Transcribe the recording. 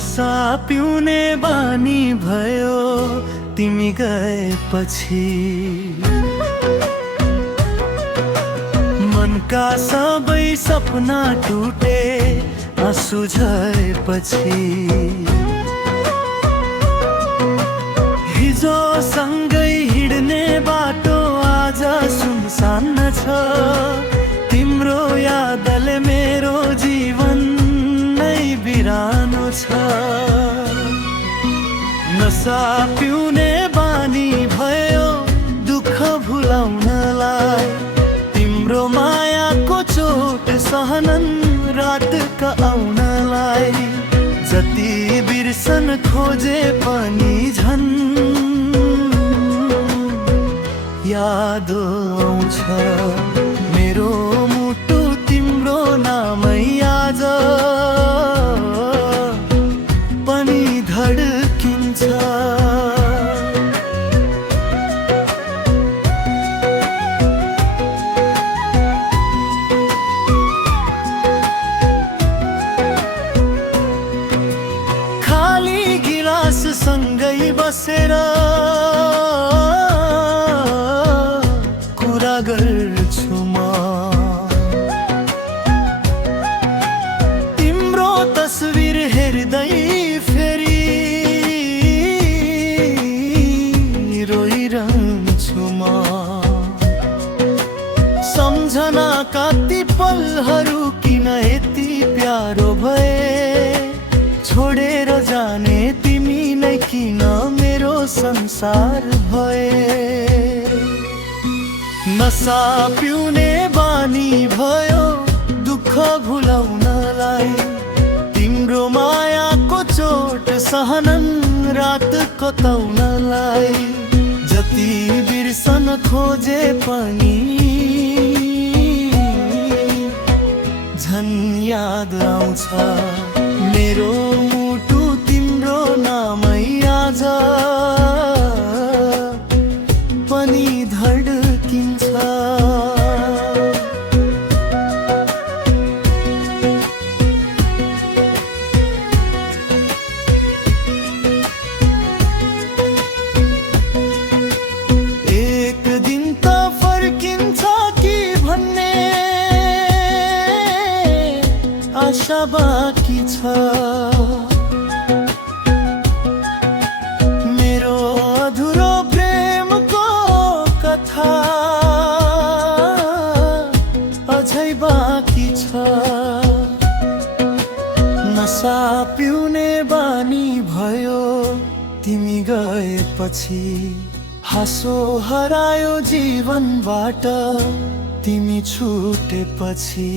नसा पिउने बानी भयो तिमी गएपछि। मनका सबै सपना टुटे आँसु झरेपछि। हिजो सँगै हिँड्ने बाटो आज सुनसान छ। तिम्रो यादले मेरो जीवन नै बिरानो छ। नसा पिउने बानी भयो दुःख भुलाउनलाई। तिम्रो मायाको चोट सहनन् रातका आउनलाई। जति बिर्सन खोजे पनि झन् याद आउँछ। मेरो मुटु तिम्रो नामै आज पनि धड्किन्छ। खाली गिलास सँगै बसेर कुरा गर्छु म। तिम्रो तस्बिर हेर्दै फेरि रोइरहन्छु म। सम्झनाका ती पलहरू किन यति प्यारो भए। छोडेर जाने तिमी नै किन मेरो संसार भए। नसा पिउने बानी भयो दुःख भुलाउनलाई। तिम्रो मायाको चोट सहनन् रात कताउनलाई। जति बिर्सन खोजे पनि झन् याद आउँछ। मेरो मुटु तिम्रो नामै आज पनि धड्किन्छ। एक दिन त फर्किन्छ कि भन्ने आशा बाँकी छ। मेरो अधुरो प्रेमको कथा अझै बाँकी छ। नसा पिउने बानी भयो तिमी गएपछि। हाँसो हरायो जीवनबाट तिमी छुटेपछि।